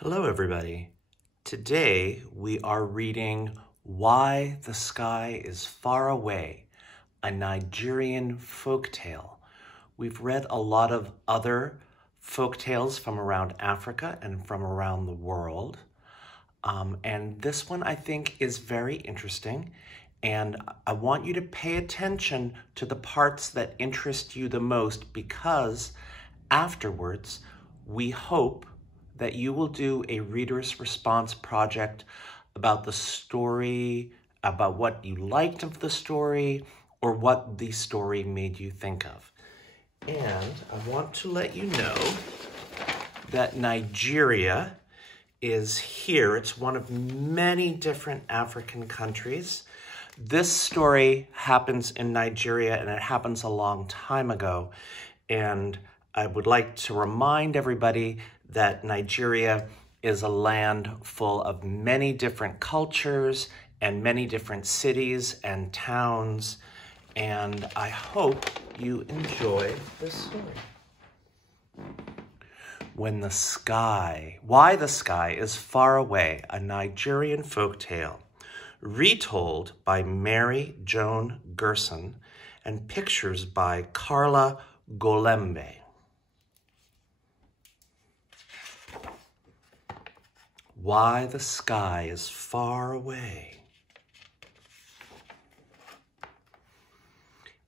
Hello, everybody. Today we are reading Why the Sky is Far Away, a Nigerian folktale. We've read a lot of other folktales from around Africa and from around the world. And this one I think is very interesting. And I want you to pay attention to the parts that interest you the most, because afterwards we hope that you will do a reader's response project about the story, about what you liked of the story, or what the story made you think of. And I want to let you know that Nigeria is here. It's one of many different African countries. This story happens in Nigeria, and it happens a long time ago. And I would like to remind everybody that Nigeria is a land full of many different cultures and many different cities and towns. And I hope you enjoy this story. Why the Sky is Far Away, a Nigerian folktale, retold by Mary Joan Gerson and pictures by Carla Golembe. Why the Sky is Far Away.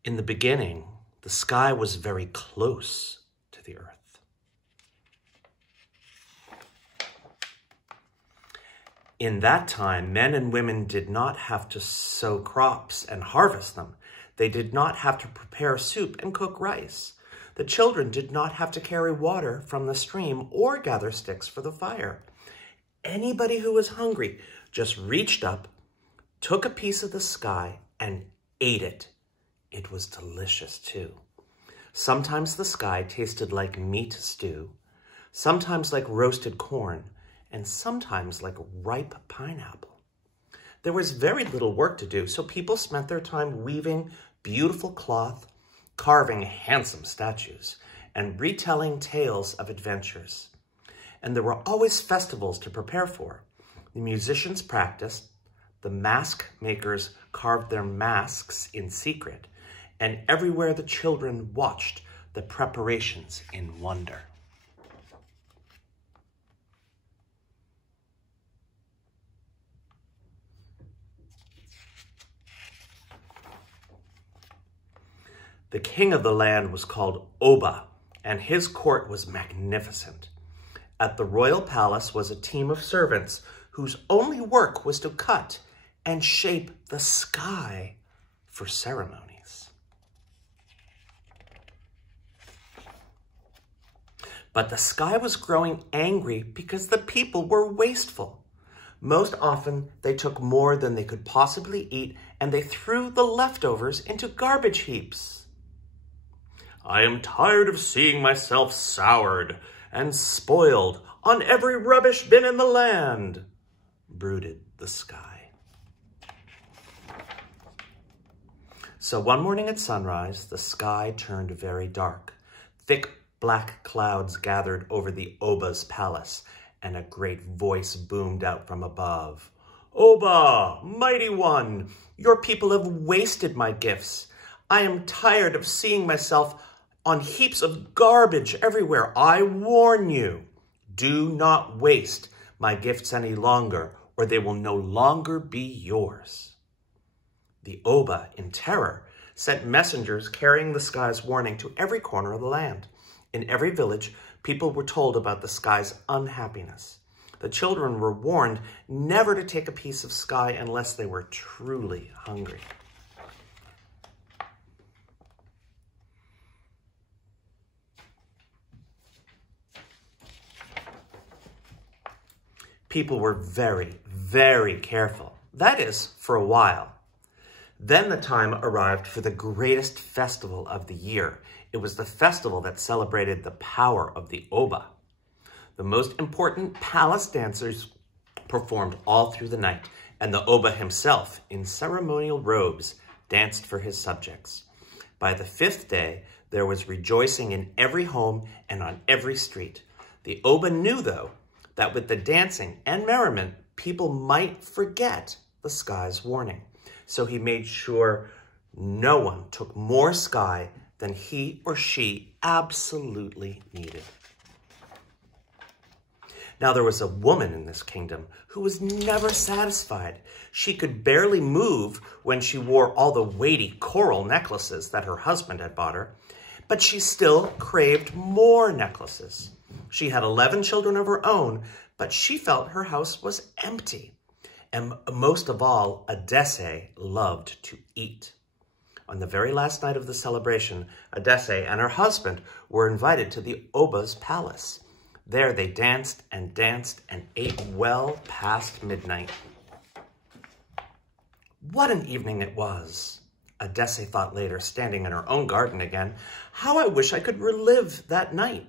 In the beginning, the sky was very close to the earth. In that time, men and women did not have to sow crops and harvest them. They did not have to prepare soup and cook rice. The children did not have to carry water from the stream or gather sticks for the fire. Anybody who was hungry just reached up, took a piece of the sky, and ate it. It was delicious, too. Sometimes the sky tasted like meat stew, sometimes like roasted corn, and sometimes like ripe pineapple. There was very little work to do, so people spent their time weaving beautiful cloth, carving handsome statues, and retelling tales of adventures. And there were always festivals to prepare for. The musicians practiced, the mask makers carved their masks in secret, and everywhere the children watched the preparations in wonder. The king of the land was called Oba, and his court was magnificent. At the royal palace was a team of servants whose only work was to cut and shape the sky for ceremonies. But the sky was growing angry because the people were wasteful. Most often, they took more than they could possibly eat, and they threw the leftovers into garbage heaps. "I am tired of seeing myself soured and spoiled on every rubbish bin in the land," brooded the sky. So one morning at sunrise, the sky turned very dark. Thick black clouds gathered over the Oba's palace, and a great voice boomed out from above. "Oba, mighty one, your people have wasted my gifts. I am tired of seeing myself on heaps of garbage everywhere. I warn you, do not waste my gifts any longer, or they will no longer be yours." The Oba, in terror, sent messengers carrying the sky's warning to every corner of the land. In every village, people were told about the sky's unhappiness. The children were warned never to take a piece of sky unless they were truly hungry. People were very, very careful. That is, for a while. Then the time arrived for the greatest festival of the year. It was the festival that celebrated the power of the Oba. The most important palace dancers performed all through the night, and the Oba himself, in ceremonial robes, danced for his subjects. By the fifth day, there was rejoicing in every home and on every street. The Oba knew, though, that with the dancing and merriment, people might forget the sky's warning. So he made sure no one took more sky than he or she absolutely needed. Now there was a woman in this kingdom who was never satisfied. She could barely move when she wore all the weighty coral necklaces that her husband had bought her, but she still craved more necklaces. She had 11 children of her own, but she felt her house was empty. And most of all, Adese loved to eat. On the very last night of the celebration, Adese and her husband were invited to the Oba's palace. There they danced and ate well past midnight. What an evening it was, Adese thought later, standing in her own garden again. How I wish I could relive that night.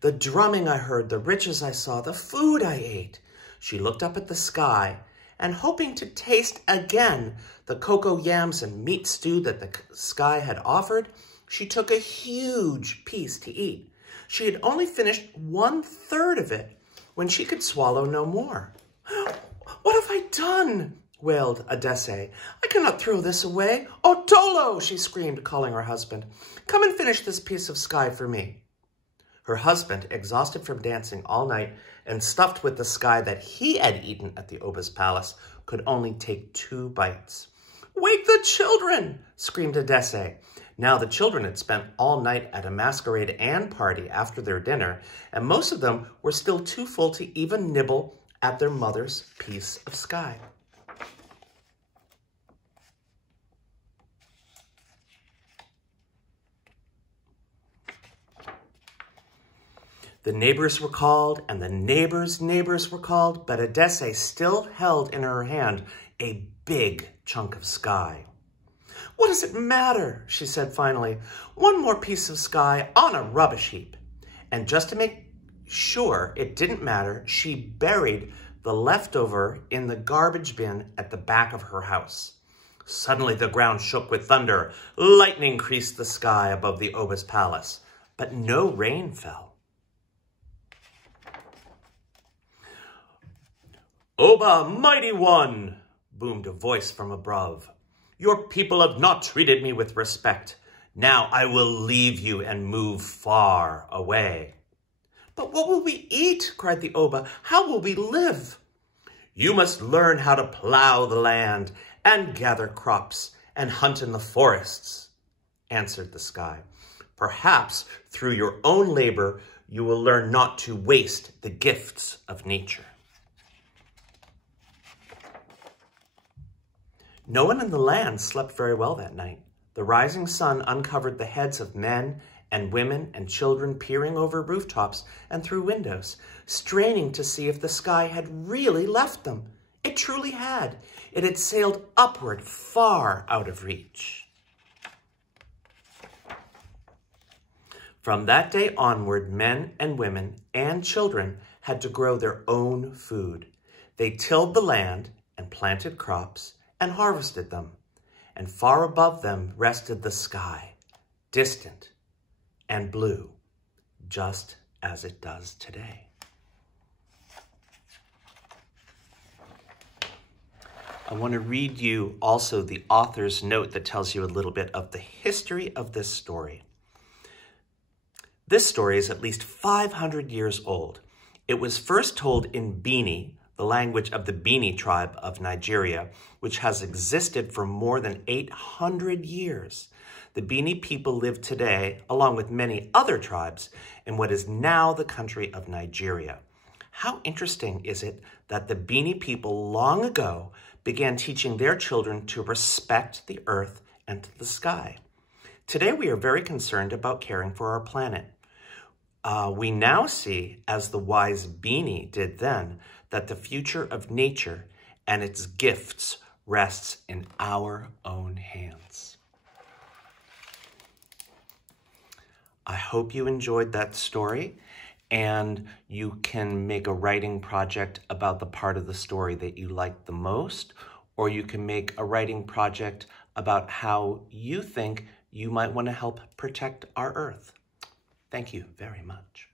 The drumming I heard, the riches I saw, the food I ate. She looked up at the sky, and hoping to taste again the cocoa yams and meat stew that the sky had offered, she took a huge piece to eat. She had only finished 1/3 of it when she could swallow no more. "What have I done?" wailed Adese. "I cannot throw this away. Oh, Tolo!" she screamed, calling her husband. "Come and finish this piece of sky for me." Her husband, exhausted from dancing all night and stuffed with the sky that he had eaten at the Oba's palace, could only take 2 bites. "Wake the children!" screamed Adese. Now the children had spent all night at a masquerade and party after their dinner, and most of them were still too full to even nibble at their mother's piece of sky. The neighbors were called, and the neighbors' neighbors were called, but Adese still held in her hand a big chunk of sky. "What does it matter?" she said finally. "One more piece of sky on a rubbish heap." And just to make sure it didn't matter, she buried the leftover in the garbage bin at the back of her house. Suddenly the ground shook with thunder. Lightning creased the sky above the Oba's palace, but no rain fell. "Oba, mighty one," boomed a voice from above. "Your people have not treated me with respect. Now I will leave you and move far away." "But what will we eat?" cried the Oba. "How will we live?" "You must learn how to plow the land and gather crops and hunt in the forests," answered the sky. "Perhaps through your own labor, you will learn not to waste the gifts of nature." No one in the land slept very well that night. The rising sun uncovered the heads of men and women and children peering over rooftops and through windows, straining to see if the sky had really left them. It truly had. It had sailed upward, far out of reach. From that day onward, men and women and children had to grow their own food. They tilled the land and planted crops and harvested them, and far above them rested the sky, distant and blue, just as it does today. I want to read you also the author's note that tells you a little bit of the history of this story. This story is at least 500 years old. It was first told in Bini, the language of the Bini tribe of Nigeria, which has existed for more than 800 years. The Bini people live today, along with many other tribes, in what is now the country of Nigeria. How interesting is it that the Bini people long ago began teaching their children to respect the earth and the sky. Today, we are very concerned about caring for our planet. We now see, as the wise Bini did then, that the future of nature and its gifts rests in our own hands. I hope you enjoyed that story, and you can make a writing project about the part of the story that you liked the most, or you can make a writing project about how you think you might want to help protect our Earth. Thank you very much.